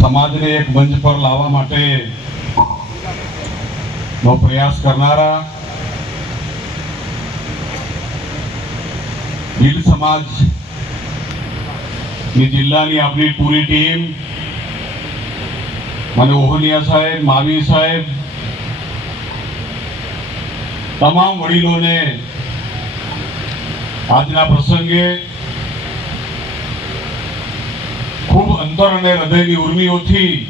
સમાજને એક મંચ પર લાવવા માટે નો પ્રયાસ કરનારા ભીલ સમાજ જિલ્લાની આપણી પૂરી ટીમ મને ઓહલિયા સાહેબ માવી સાહેબ તમામ વડીલોને આજના પ્રસંગે અંતર અને હૃદયની ઉર્મિઓથી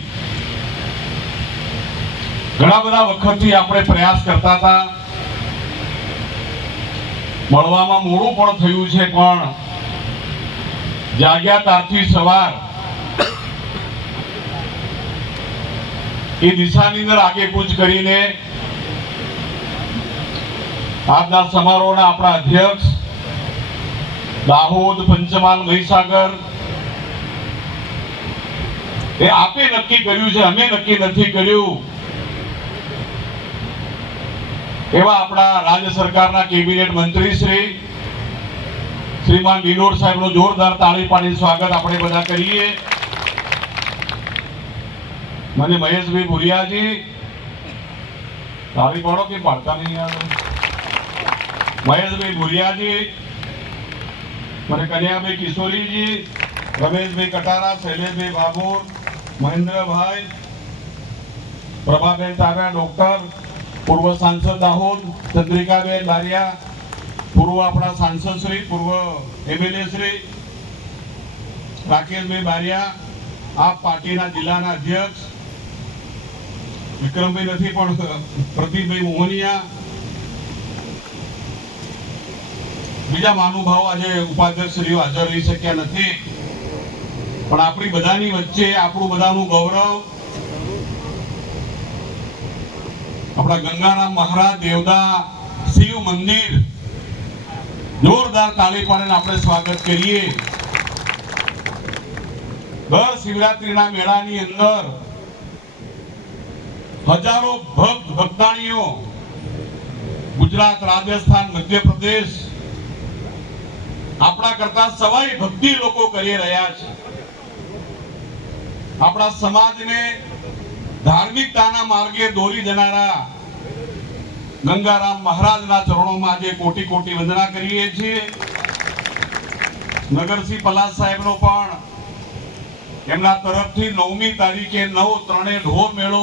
ઘણા બધા વખતથી આપણે પ્રયાસ કરતા હતા મળવામાં મોડું પણ થયું છે પણ જાગ્યા તારથી સવાર એ દિશાની અંદર આગેકૂચ કરીને આજના સમારોહના આપણા અધ્યક્ષ દાહોદ પંચમહાલ મહીસાગર એ આપે નક્કી કર્યું છે અમે નક્કી નથી કર્યું એવા આપણા રાજ્ય સરકારના કેબિનેટ મંત્રી શ્રી શ્રીમાન સાહેબ સાહેબનું જોરદાર તાળી પાડી સ્વાગત આપણે બધા કરીએ મને મહેશભાઈ ભુરિયાજી તાળી પાડો કે પાડતા નહીં યાર મહેશભાઈ ભુરિયાજી મને કન્યાભાઈ કિશોરીજી રમેશભાઈ કટારા શૈલેષભાઈ બાબુર મહેન્દ્રભાઈ પ્રભાબેન તારા ડોક્ટર પૂર્વ સાંસદ દાહોદ ચંદ્રિકાબેન બારિયા પૂર્વ આપણા સાંસદ શ્રી પૂર્વ એમએલએ શ્રી રાકેશભાઈ બારિયા આપ પાર્ટીના જિલ્લાના અધ્યક્ષ વિક્રમભાઈ નથી પણ પ્રદીપભાઈ મોહનિયા બીજા મહાનુભાવો આજે ઉપાધ્યક્ષ શ્રીઓ હાજર રહી શક્યા નથી પણ આપણી બધાની વચ્ચે આપણું બધાનું ગૌરવ આપણા ગંગારામ મહારાજ દેવદા શિવ મંદિર જોરદાર તાળી પાડીને આપણે સ્વાગત કરીએ દર શિવરાત્રીના મેળાની અંદર હજારો ભક્ત ભક્તાણીઓ ગુજરાત રાજસ્થાન મધ્યપ્રદેશ આપણા કરતા સવાઈ ભક્તિ લોકો કરી રહ્યા છે આપણા સમાજને ધાર્મિકતાના માર્ગે દોરી જનારા ગંગારામ મહારાજના ચરણોમાં આજે કોટી કોટી વંદના કરીએ છીએ નગરસિંહ પલાસ સાહેબનો પણ એમના તરફથી નવમી તારીખે નવ ત્રણે ઢો મેળો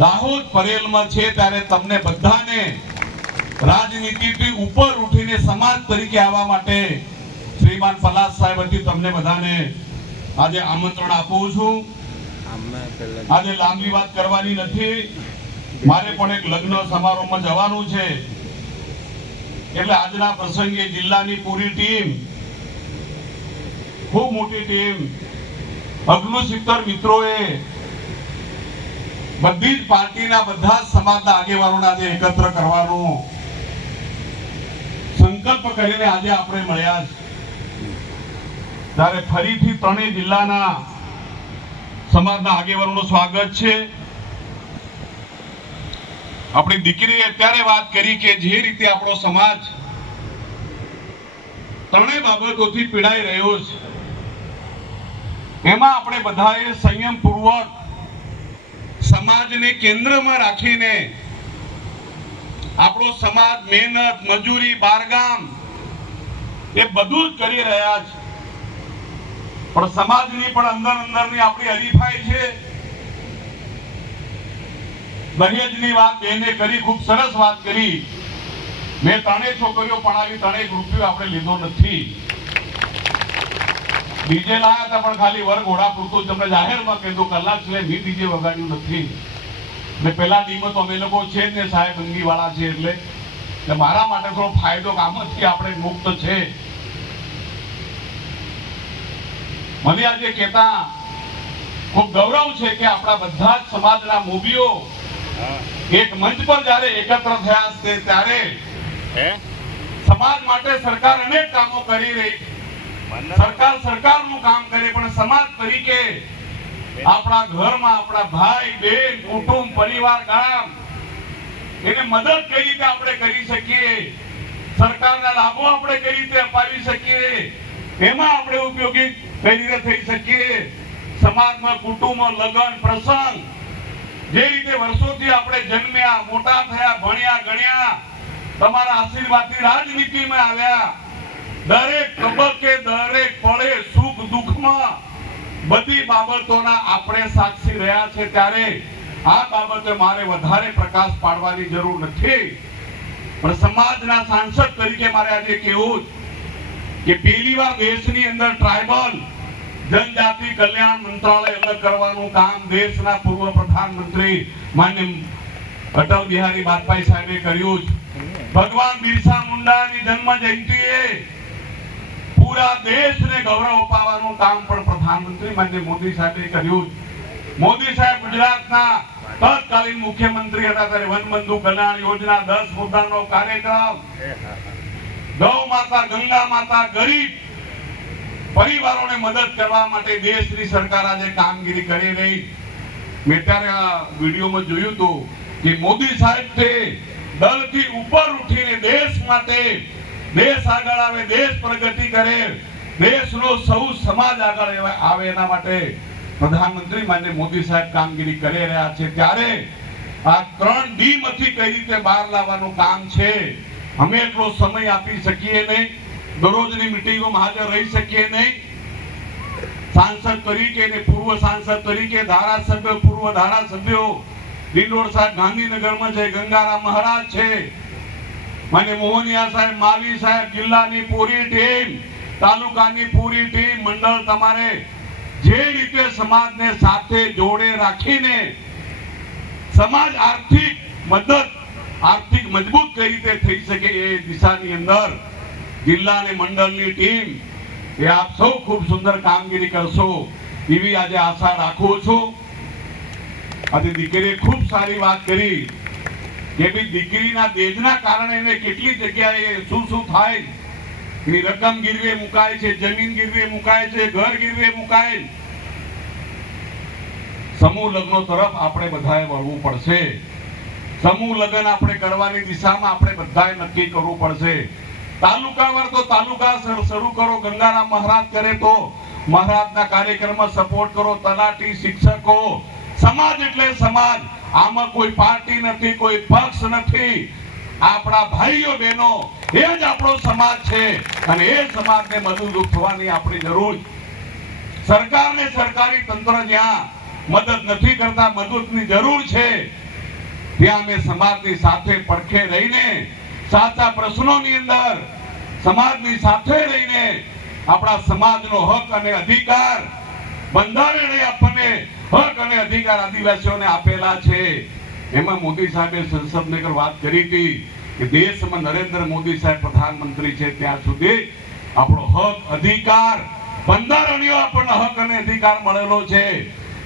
દાહોદ પરેલમાં છે ત્યારે તમને બધાને રાજનીતિથી ઉપર ઉઠીને સમાજ તરીકે આવવા માટે શ્રીમાન પલાસ સાહેબ તમને બધાને આજે આમંત્રણ આપું છું આજે લાંબી વાત કરવાની નથી મારે પણ એક લગ્ન સમારોહમાં જવાનું છે એટલે આજના પ્રસંગે જિલ્લાની પૂરી ટીમ ખૂબ મોટી ટીમ અગલું સિત્તર મિત્રોએ બધી જ પાર્ટીના બધા જ સમાજના આગેવાનોને આજે એકત્ર કરવાનો સંકલ્પ કરીને આજે આપણે મળ્યા છે ત્યારે ફરીથી ત્રણેય જિલ્લાના સમાજના આગેવાનોનું સ્વાગત છે આપણી દીકરીએ અત્યારે વાત કરી કે જે રીતે આપણો સમાજ ત્રણેય બાબતોથી પીડાઈ રહ્યો છે એમાં આપણે બધાએ સંયમ પૂર્વક સમાજને કેન્દ્રમાં રાખીને આપણો સમાજ મહેનત મજૂરી બારગામ એ બધું જ કરી રહ્યા છે પણ સમાજની પણ અંદર અંદરની આપણી હરીફાઈ છે દહેજની વાત એને કરી ખૂબ સરસ વાત કરી મેં ત્રણેય છોકરીઓ પણાવી ત્રણેય રૂપિયો આપણે લીધો નથી ડીજે લાયા હતા પણ ખાલી વર્ગ ઘોડા પૂરતું તમને જાહેરમાં કીધું કલાક છે મી ડીજે વગાડ્યું નથી ને પેલા ડીમો તો અમે લોકો છે ને સાહેબ અંગી વાળા છે એટલે મારા માટે થોડો ફાયદો કામથી આપણે મુક્ત છે મને આજે કહેતા ખૂબ ગૌરવ છે કે આપણા બધા જ સમાજના મૂવીઓ એક મંચ પર જ્યારે એકત્ર થયા છે ત્યારે સમાજ માટે સરકાર અનેક કામો કરી રહી સરકાર સરકારનું કામ કરે પણ સમાજ તરીકે આપણા ઘરમાં આપણા ભાઈ બેન કુટુંબ પરિવાર ગામ એને મદદ કઈ રીતે આપણે કરી શકીએ સરકારના લાભો આપણે કઈ રીતે અપાવી શકીએ એમાં આપણે ઉપયોગી પ્રેરિત થઈ શકીએ સમાજમાં કુટુંબમાં લગ્ન પ્રસંગ જે રીતે વર્ષોથી આપણે જન્મ્યા મોટા થયા ભણ્યા ગણ્યા તમારા આશીર્વાદથી રાજનીતિમાં આવ્યા દરેક તબક્કે દરેક પળે સુખ દુઃખમાં બધી બાબતોના આપણે સાક્ષી રહ્યા છે ત્યારે આ બાબતે મારે વધારે પ્રકાશ પાડવાની જરૂર નથી પણ સમાજના સાંસદ તરીકે મારે આજે કહેવું કે પેલી વાર દેશની અંદર ટ્રાયબલ જનજાતિ કલ્યાણ મંત્રાલય અલગ કરવાનું કામ દેશના પૂર્વ પ્રધાનમંત્રી માન્ય અટલ બિહારી વાજપેયી સાહેબે કર્યું છે ભગવાન બિરસા મુંડાની જન્મ જયંતિએ પૂરા દેશને ગૌરવ અપાવવાનું કામ પણ પ્રધાનમંત્રી માન્ય મોદી સાહેબે કર્યું મોદી સાહેબ ગુજરાતના તત્કાલીન મુખ્યમંત્રી હતા ત્યારે વનબંધુ કલ્યાણ યોજના 10 મુદ્દાનો કાર્યક્રમ ગૌ માતા ગંગા માતા ગરીબ પરિવારોને મદદ કરવા માટે દેશની સરકાર આજે કામગીરી કરી રહી મેં ત્યારે આ વિડીયોમાં જોયું હતું કે મોદી સાહેબ છે દળથી ઉપર ઉઠીને દેશ માટે દેશ આગળ આવે દેશ પ્રગતિ કરે દેશનો સૌ સમાજ આગળ આવે એના માટે પ્રધાનમંત્રી માન્ય મોદી સાહેબ કામગીરી કરી રહ્યા છે ત્યારે આ ત્રણ ડી માંથી કઈ રીતે બહાર લાવવાનું કામ છે અમે એટલો સમય આપી શકીએ નહીં દરરોજની મિટિંગોમાં હાજર રહી શકીએ નહીં સાંસદ તરીકે ને પૂર્વ સાંસદ તરીકે ધારાસભ્ય પૂર્વ ધારાસભ્યો દિંડોર સાહેબ ગાંધીનગરમાં છે ગંગારામ મહારાજ છે મને મોહનિયા સાહેબ માવી સાહેબ જિલ્લાની પૂરી ટીમ તાલુકાની પૂરી ટીમ મંડળ તમારે જે રીતે સમાજને સાથે જોડે રાખીને સમાજ આર્થિક મદદ આર્થિક મજબૂત કઈ રીતે થઈ શકે એ દિશાની અંદર જિલ્લાની મંડળની ટીમ એ આપ સૌ ખૂબ સુંદર કામગીરી કરશો એવી આજે આશા રાખું છું આજે દીકરીએ ખૂબ સારી વાત કરી કે ભાઈ દીકરીના દેજના કારણે એને કેટલી જગ્યાએ શું શું થાય એની રકમ ગીરવે મુકાય છે જમીન ગીરવે મુકાય છે ઘર ગીરવે મુકાય સમૂહ લગ્નો તરફ આપણે બધાએ વળવું પડશે સમૂહ લગ્ન આપણે કરવાની દિશામાં આપણે બધાએ નક્કી કરવું પડશે તાલુકા તો તાલુકા શરૂ કરો ગંગારામ મહારાજ કરે તો મહારાજના કાર્યક્રમમાં સપોર્ટ કરો તલાટી શિક્ષકો સમાજ એટલે સમાજ આમાં કોઈ પાર્ટી નથી કોઈ પક્ષ નથી આપણા ભાઈઓ બહેનો એ જ આપણો સમાજ છે અને એ સમાજને મદદરૂપ થવાની આપણી જરૂર સરકારને સરકારી તંત્ર જ્યાં મદદ નથી કરતા મદદની જરૂર છે ત્યાં અમે સમાજની સાથે પડખે રહીને સાચા પ્રશ્નોની અંદર સમાજની સાથે રહીને આપણા સમાજનો હક અને અધિકાર બંધારણે આપણને હક અને અધિકાર આદિવાસીઓને આપેલા છે એમાં મોદી સાહેબે સંસદને વાત કરી હતી કે દેશમાં નરેન્દ્ર મોદી સાહેબ પ્રધાનમંત્રી છે ત્યાં સુધી આપણો હક અધિકાર બંધારણીય આપણને હક અને અધિકાર મળેલો છે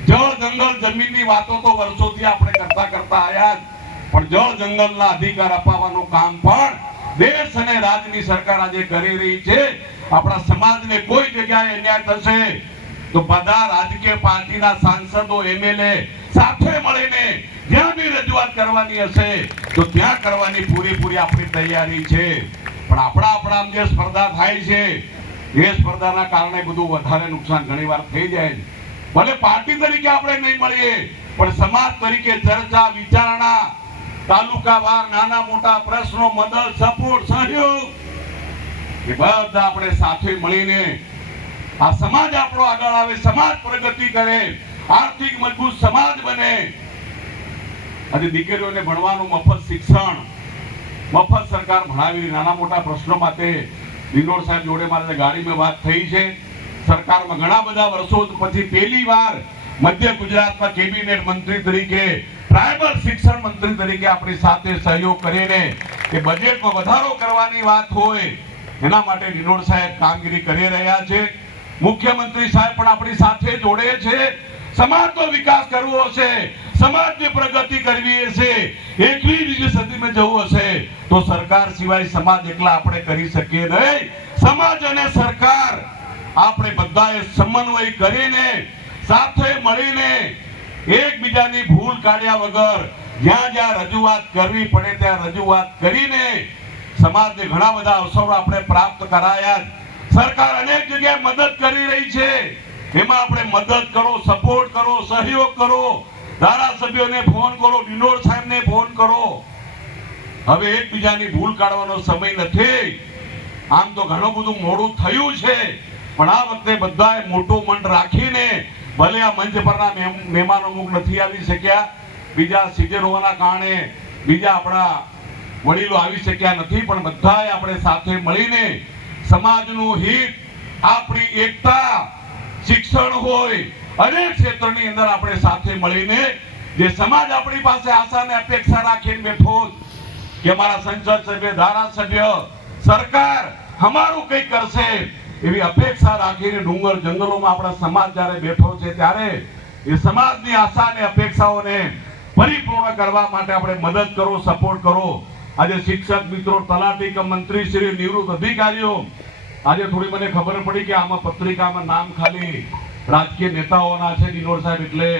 જળ જંગલ જમીનની વાતો તો વર્ષોથી આપણે કરતા કરતા આવ્યા પણ જળ જંગલના અધિકાર અપાવવાનું કામ પણ દેશ અને રાજ્યની સરકાર આજે કરી રહી છે આપણા સમાજને કોઈ જગ્યાએ અન્યાય થશે તો બધા રાજકીય પાર્ટીના સાંસદો એમએલએ સાથે મળીને જ્યાં બી રજૂઆત કરવાની હશે તો ત્યાં કરવાની પૂરેપૂરી આપણી તૈયારી છે પણ આપણા આપણા જે સ્પર્ધા થાય છે એ સ્પર્ધાના કારણે બધું વધારે નુકસાન ઘણી વાર થઈ જાય ભલે પાર્ટી તરીકે આપણે નહીં મળીએ પણ સમાજ તરીકે ચર્ચા વિચારણા તાલુકાવાર નાના મોટા પ્રશ્નો મદદ સપોર્ટ સહયોગ એ બધા આપણે સાથે મળીને આ સમાજ આપણો આગળ આવે સમાજ પ્રગતિ કરે આર્થિક મજબૂત સમાજ બને આજે દીકરીઓને ભણવાનું મફત શિક્ષણ મફત સરકાર ભણાવી નાના મોટા પ્રશ્નો માટે દિનોર સાહેબ જોડે મારે ગાડીમાં વાત થઈ છે સરકારમાં ઘણા બધા વર્ષો પછી પહેલી વાર મધ્ય ગુજરાતમાં કેબિનેટ મંત્રી તરીકે ટ્રાઇબલ શિક્ષણ મંત્રી તરીકે આપણી સાથે સહયોગ કરીને કે બજેટમાં વધારો કરવાની વાત હોય એના માટે ડિનોડ સાહેબ કામગીરી કરી રહ્યા છે મુખ્યમંત્રી સાહેબ પણ આપણી સાથે જોડે છે સમાજનો વિકાસ કરવો હશે સમાજની પ્રગતિ કરવી હશે એકલી બીજી સદીમાં જવું હશે તો સરકાર સિવાય સમાજ એકલા આપણે કરી શકીએ નહીં સમાજ અને સરકાર આપણે બધાએ સમન્વય કરીને સાથે મળીને એકબીજાની ભૂલ કાઢ્યા વગર જ્યાં જ્યાં રજૂઆત કરવી પડે ત્યાં રજૂઆત કરીને સમાજને ઘણા બધા અવસરો આપણે પ્રાપ્ત કરાયા સરકાર અનેક જગ્યાએ મદદ કરી રહી છે એમાં આપણે મદદ કરો સપોર્ટ કરો સહયોગ કરો ધારાસભ્યોને ફોન કરો વિનોદ સાહેબને ફોન કરો હવે એકબીજાની ભૂલ કાઢવાનો સમય નથી આમ તો ઘણું બધું મોડું થયું છે પણ આ વખતે બધાએ મોટું મન રાખીને ભલે આ મંચ પરના મહેમાનો નથી આવી શક્યા બીજા સિઝન હોવાના કારણે બીજા આપણા વડીલો આવી શક્યા નથી પણ બધા આપણે સાથે મળીને સમાજનું હિત આપણી એકતા શિક્ષણ હોય અનેક ક્ષેત્રની અંદર આપણે સાથે મળીને જે સમાજ આપણી પાસે આશાને અપેક્ષા રાખીને બેઠો કે અમારા સંસદ સભ્ય ધારાસભ્ય સરકાર અમારું કંઈક કરશે એવી અપેક્ષા રાખીને ડુંગર જંગલોમાં આપણા સમાજ જ્યારે બેઠો છે ત્યારે એ સમાજની આશા અને અપેક્ષાઓને પરિપૂર્ણ કરવા માટે આપણે મદદ કરો સપોર્ટ કરો આજે શિક્ષક મિત્રો તલાટી કે મંત્રી શ્રી નિવૃત્ત અધિકારીઓ આજે થોડી મને ખબર પડી કે આમાં પત્રિકામાં નામ ખાલી રાજકીય નેતાઓના છે દિનોર સાહેબ એટલે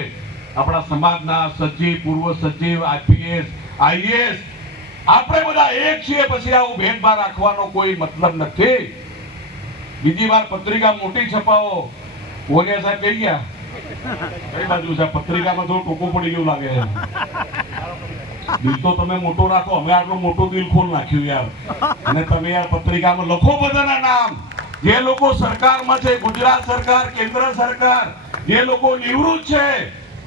આપણા સમાજના સચિવ પૂર્વ સચિવ આઈપીએસ આઈએસ આપણે બધા એક છીએ પછી આવું ભેદભાવ રાખવાનો કોઈ મતલબ નથી બીજી વાર પત્રિકા મોટી છપાવો ઓલિયા સાહેબ કહી ગયા કઈ બાજુ છે પત્રિકામાં થોડું ટોકો પડી ગયું લાગે છે દિલ તો તમે મોટો રાખો અમે આટલું મોટું દિલ ખોલ નાખ્યું યાર અને તમે યાર પત્રિકામાં લખો બધાના નામ જે લોકો સરકારમાં છે ગુજરાત સરકાર કેન્દ્ર સરકાર જે લોકો નિવૃત્ત છે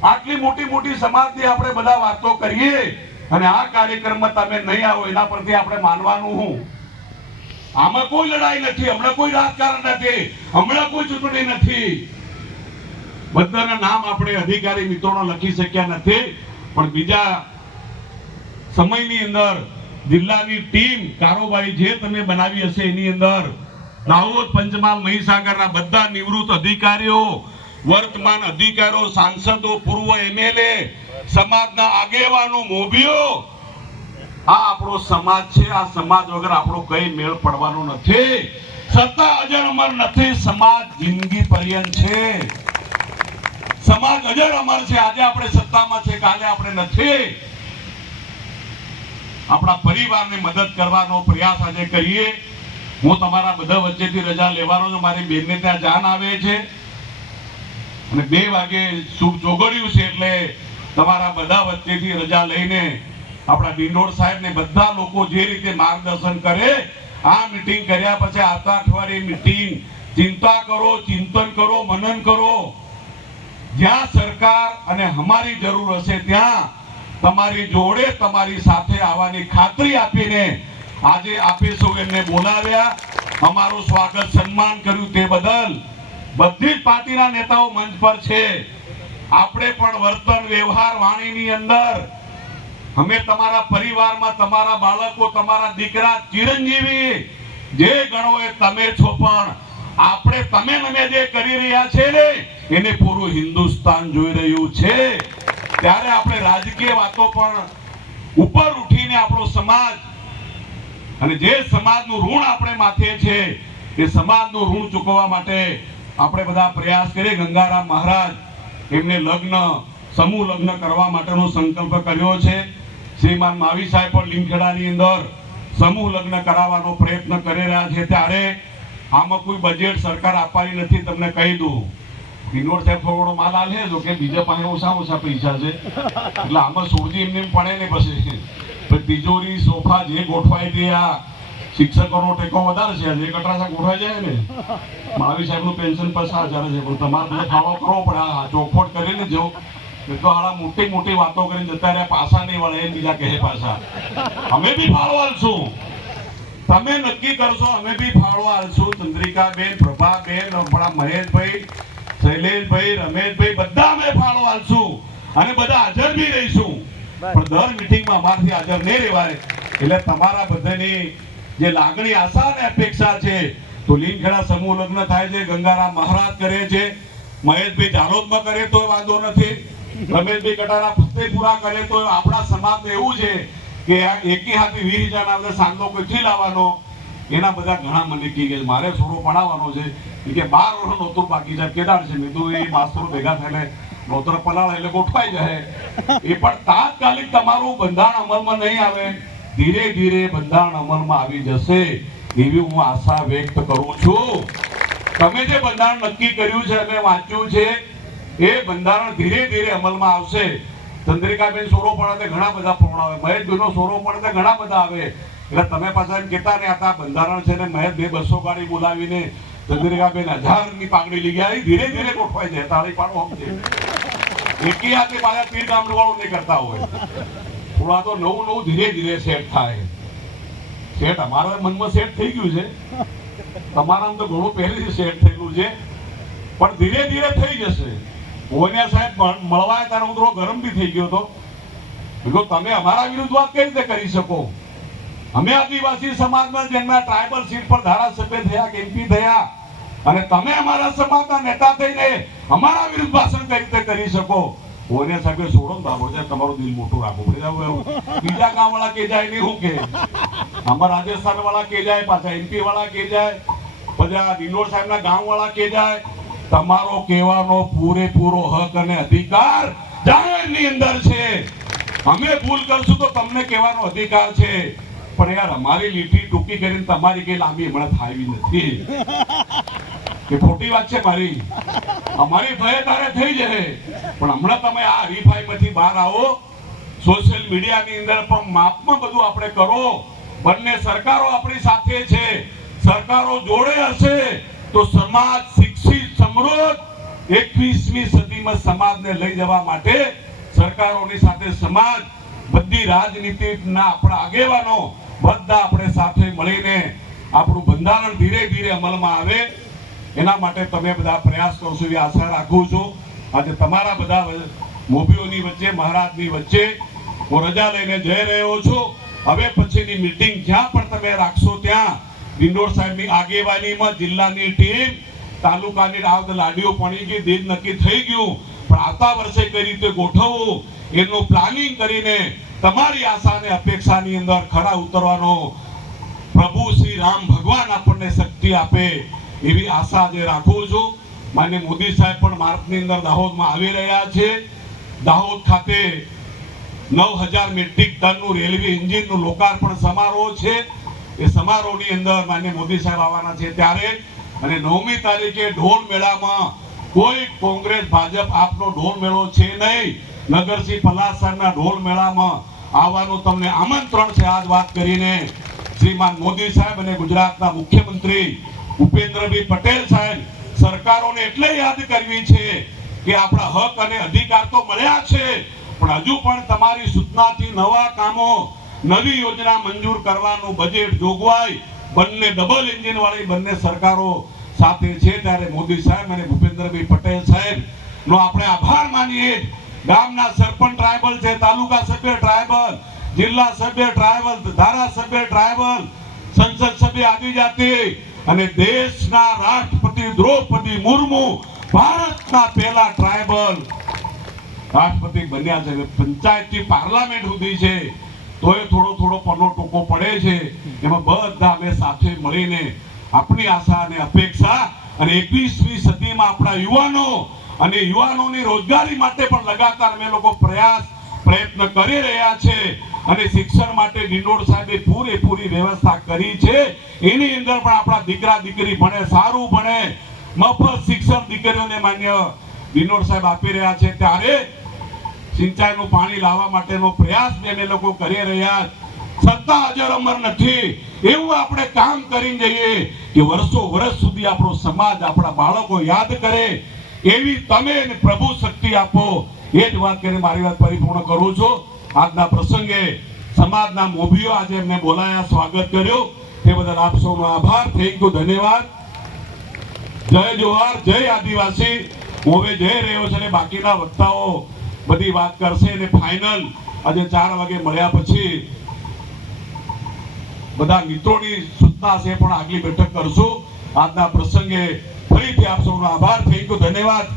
આટલી મોટી મોટી સમાજની આપણે બધા વાતો કરીએ અને આ કાર્યક્રમમાં તમે નહીં આવો એના પરથી આપણે માનવાનું હું આમાં કોઈ લડાઈ નથી હમણાં કોઈ રાજકારણ નથી હમણાં કોઈ ચૂંટણી નથી બધાના નામ આપણે અધિકારી મિત્રોના લખી શક્યા નથી પણ બીજા સમયની અંદર જિલ્લાની ટીમ કારોબારી જે તમે બનાવી હશે એની અંદર દાહોદ પંચમહાલ મહીસાગરના બધા નિવૃત્ત અધિકારીઓ વર્તમાન અધિકારીઓ સાંસદો પૂર્વ એમએલએ સમાજના આગેવાનો મોભીઓ આ આપણો સમાજ છે આ સમાજ વગર આપણો કઈ મેળ પડવાનો નથી સત્તા અજર અમર નથી સમાજ જિંદગી પર્યંત છે સમાજ અજર અમર છે આજે આપણે સત્તામાં છે કાલે આપણે નથી આપણા પરિવારને મદદ કરવાનો પ્રયાસ આજે કરીએ હું તમારા બધા વચ્ચેથી રજા લેવાનો છું મારી બેનને ત્યાં જાન આવે છે અને બે વાગે શુભ ચોગડ્યું છે એટલે તમારા બધા વચ્ચેથી રજા લઈને આપણા બિંડોળ સાહેબ ને બધા લોકો જે રીતે માર્ગદર્શન કરે આ મીટિંગ કર્યા પછી આવતા અઠવાડિયે મીટિંગ ચિંતા કરો ચિંતન કરો મનન કરો જ્યાં સરકાર અને અમારી જરૂર હશે ત્યાં તમારી જોડે તમારી સાથે આવવાની ખાતરી આપીને આજે આપે સૌ એમને બોલાવ્યા અમારું સ્વાગત સન્માન કર્યું તે બદલ બધી જ પાર્ટીના નેતાઓ મંચ પર છે આપણે પણ વર્તન વ્યવહાર વાણીની અંદર અમે તમારા પરિવારમાં તમારા બાળકો તમારા દીકરા ચિરંજીવી જે ગણો એ તમે છો પણ આપણે તમે મને જે કરી રહ્યા છે ને એને પૂરું હિન્દુસ્તાન જોઈ રહ્યું છે ત્યારે આપણે રાજકીય વાતો પણ ઉપર ઉઠીને આપણો સમાજ અને જે સમાજનું ઋણ આપણે માથે છે એ સમાજનું ઋણ ચૂકવવા માટે આપણે બધા પ્રયાસ કરીએ ગંગારામ મહારાજ એમને લગ્ન સમૂહ લગ્ન કરવા માટેનો સંકલ્પ કર્યો છે શ્રીમાન માવી સાહેબ પણ લીમખેડાની અંદર સમૂહ લગ્ન કરાવવાનો પ્રયત્ન કરી રહ્યા છે ત્યારે આમાં કોઈ બજેટ સરકાર આપવાની નથી તમને કહી દઉં કિન્નોર સાહેબ થોડો માલ આલે જો કે બીજા પાસે ઓછા ઓછા પૈસા છે એટલે આમાં સુરજી એમને પડે નહીં પછી તિજોરી સોફા જે ગોઠવાય તે આ શિક્ષકોનો ટેકો વધારે છે જે કટરાસા ગોઠવાઈ જાય ને માવી સાહેબનું પેન્શન પચાસ હજાર છે પણ તમારે બધું ખાવા કરવો પડે આ ચોખવટ કરીને જો મેં મોટી મોટી વાતો કરીને જતા રહ્યા પાસા નહીં વળે બીજા કહે પાસા અમે બી ફાળો આલશું તમે નક્કી કરશો અમે બી ફાળો આલશું ચંદ્રિકાબેન પ્રભાબેન આપણા મહેશભાઈ શૈલેષભાઈ રમેશભાઈ બધા અમે ફાળો આલશું અને બધા હાજર બી રહીશું પણ દર મિટિંગમાં અમારથી હાજર નહીં રહેવાય એટલે તમારા બધાની જે લાગણી આશા અને અપેક્ષા છે તો લીમખેડા સમૂહ લગ્ન થાય છે ગંગારામ મહારાજ કરે છે મહેશભાઈ જાલોદમાં કરે તો વાંધો નથી રમેશભાઈ કટારા પોતે પૂરા કરે તો આપણા સમાજને એવું છે કે એકી હાથી વીસ હજારના બધા સાંગો કેટલી લાવવાનો એના બધા ઘણા મને કહી ગયા મારે છોરો ભણાવવાનો છે કે બાર વર્ષ નોતર બાકી છે કેદાર છે મેં તો એ માસ્તરો ભેગા થઈને નોતર પલાળે એટલે ગોઠવાઈ જાય એ પણ તાત્કાલિક તમારું બંધારણ અમલમાં નહીં આવે ધીરે ધીરે બંધારણ અમલમાં આવી જશે એવી હું આશા વ્યક્ત કરું છું તમે જે બંધારણ નક્કી કર્યું છે અને વાંચ્યું છે એ બંધારણ ધીરે ધીરે અમલમાં આવશે ચંદ્રિકાબેન સોરો પણ ઘણા બધા પ્રોણ આવે મહેશભાઈનો સોરો પણ ઘણા બધા આવે એટલે તમે પાછા કહેતા ને આ બંધારણ છે ને મહેશ બે બસો ગાડી બોલાવીને ચંદ્રિકાબેન હજારની પાઘડી લઈ ગયા ધીરે ધીરે ગોઠવાય છે તાળી પાડો આમ છે એકી હાથે પાછા તીર ગામડું વાળું નહીં કરતા હોય થોડા તો નવું નવું ધીરે ધીરે સેટ થાય સેટ અમારા મનમાં સેટ થઈ ગયું છે તમારા તો ઘણું પહેલેથી સેટ થયેલું છે પણ ધીરે ધીરે થઈ જશે ભુવનિયા સાહેબ મળવા ત્યારે હું થોડો ગરમ બી થઈ ગયો હતો બીકો તમે અમારા વિરુદ્ધ વાત કઈ રીતે કરી શકો અમે આદિવાસી સમાજમાં જેમના ટ્રાઇબલ સીટ પર ધારાસભ્ય થયા કે એમપી થયા અને તમે અમારા સમાજના નેતા થઈને અમારા વિરુદ્ધ ભાષણ કઈ રીતે કરી શકો ઓને સાહેબ છોડો દાબો છે તમારું દિલ મોટું રાખો બીજા ગામ વાળા કે જાય નહીં હું કે અમારા રાજસ્થાન વાળા કે જાય પાછા એમપી વાળા કે જાય પછી આ દિલોર સાહેબના ગામ વાળા કે જાય તમારો કહેવાનો પૂરેપૂરો હક અને અધિકાર જાહેરની અંદર છે અમે ભૂલ કરશું તો તમને કહેવાનો અધિકાર છે પણ યાર અમારી લીટી ટૂંકી કરીને તમારી કઈ લાંબી હમણાં થાવી નથી એ ખોટી વાત છે મારી અમારી ભય તારે થઈ જશે પણ હમણાં તમે આ હરીફાઈમાંથી બહાર આવો સોશિયલ મીડિયાની અંદર પણ માપમાં બધું આપણે કરો બંને સરકારો આપણી સાથે છે સરકારો જોડે હશે તો સમાજ શિક્ષિત સમૃદ્ધ એકવીસમી સદીમાં સમાજને લઈ જવા માટે સરકારોની સાથે સમાજ બધી રાજનીતિના આપણા આગેવાનો બધા આપણે સાથે મળીને આપણું બંધારણ ધીરે ધીરે અમલમાં આવે એના માટે તમે બધા પ્રયાસ કરશો એવી આશા રાખું છું આજે તમારા બધા મોભીઓની વચ્ચે મહારાજની વચ્ચે હું રજા લઈને જઈ રહ્યો છું હવે પછીની મિટિંગ જ્યાં પણ તમે રાખશો ત્યાં ડિંડોર સાહેબની આગેવાનીમાં જિલ્લાની ટીમ તાલુકાની રાત લાડીઓ પડી ગઈ દિન નક્કી થઈ ગયું પણ આવતા વર્ષે કઈ રીતે ગોઠવવું એનું પ્લાનિંગ કરીને તમારી આશા અને અપેક્ષાની અંદર ખડા ઉતરવાનો પ્રભુ શ્રી રામ ભગવાન આપણને શક્તિ આપે એવી આશા આજે રાખું છું માન્ય મોદી સાહેબ પણ માર્ચની અંદર દાહોદમાં આવી રહ્યા છે દાહોદ ખાતે નવ હજાર મેટ્રિક ટનનું રેલવે ઇન્જિનનું લોકાર્પણ સમારોહ છે એ સમારોહની અંદર માન્ય મોદી સાહેબ આવવાના છે ત્યારે અને નવમી તારીખે ઢોલ મેળામાં કોઈ કોંગ્રેસ ભાજપ આપનો ઢોલ મેળો છે નહીં નગરસિંહ પલાસાના ઢોલ મેળામાં આવવાનું તમને આમંત્રણ છે આજ વાત કરીને શ્રીમાન મોદી સાહેબ અને ગુજરાતના મુખ્યમંત્રી ભૂપેન્દ્રભાઈ પટેલ સાહેબ સરકારોને એટલે યાદ કરવી છે કે આપણા હક અને અધિકાર તો મળ્યા છે પણ હજુ પણ તમારી સૂચનાથી નવા કામો નવી યોજના મંજૂર કરવાનું બજેટ જોગવાઈ બંને ડબલ એન્જિન વાળી બંને સરકારો સાથે છે ત્યારે મોદી સાહેબ અને ભૂપેન્દ્રભાઈ પટેલ સાહેબ નો આપણે આભાર માનીએ ગામના સરપંચ ટ્રાયબલ છે તાલુકા સભ્ય ટ્રાયબલ જિલ્લા સભ્ય ટ્રાયબલ ધારાસભ્ય ટ્રાયબલ સંસદ સભ્ય આદિજાતિ અને દેશના રાષ્ટ્રપતિ દ્રૌપદી મુર્મુ ભારતના પહેલા ટ્રાયબલ રાષ્ટ્રપતિ બન્યા છે પંચાયતથી પાર્લામેન્ટ સુધી છે તો એ થોડો થોડો પનો ટૂંકો પડે છે એમાં બધા અમે સાથે મળીને આપણી આશા અને અપેક્ષા અને એકવીસમી સદીમાં આપણા યુવાનો અને યુવાનોની રોજગારી માટે પણ લગાતાર અમે લોકો પ્રયાસ પ્રયત્ન કરી રહ્યા છે અને શિક્ષણ માટે ડિંડોર સાહેબે પૂરેપૂરી વ્યવસ્થા કરી છે એની અંદર પણ આપણા દીકરા દીકરી ભણે સારું ભણે મફત શિક્ષણ દીકરીઓને માન્ય ડિંડોર સાહેબ આપી રહ્યા છે ત્યારે સિંચાઈનું પાણી લાવવા માટેનો પ્રયાસ અમે લોકો કરી રહ્યા સત્તા હાજર અમર નથી એવું આપણે કામ કરીને જઈએ કે વર્ષો વર્ષ સુધી આપણો સમાજ આપણા બાળકો યાદ કરે એવી તમે પ્રભુ શક્તિ આપો એ જ વાત કરીને મારી વાત પરિપૂર્ણ કરું છું આજના પ્રસંગે સમાજના મોભીઓ આજે એમને બોલાયા સ્વાગત કર્યું તે બદલ આપ સૌનો આભાર થેન્ક યુ ધન્યવાદ જય જોહાર જય આદિવાસી હું હવે જઈ રહ્યો છે બાકીના વક્તાઓ બધી વાત કરશે અને ફાઇનલ આજે ચાર વાગે મળ્યા પછી બધા મિત્રોની સૂચના છે પણ આગલી બેઠક કરશું આજના પ્રસંગે ફરીથી આપ સૌનો આભાર થેન્ક યુ ધન્યવાદ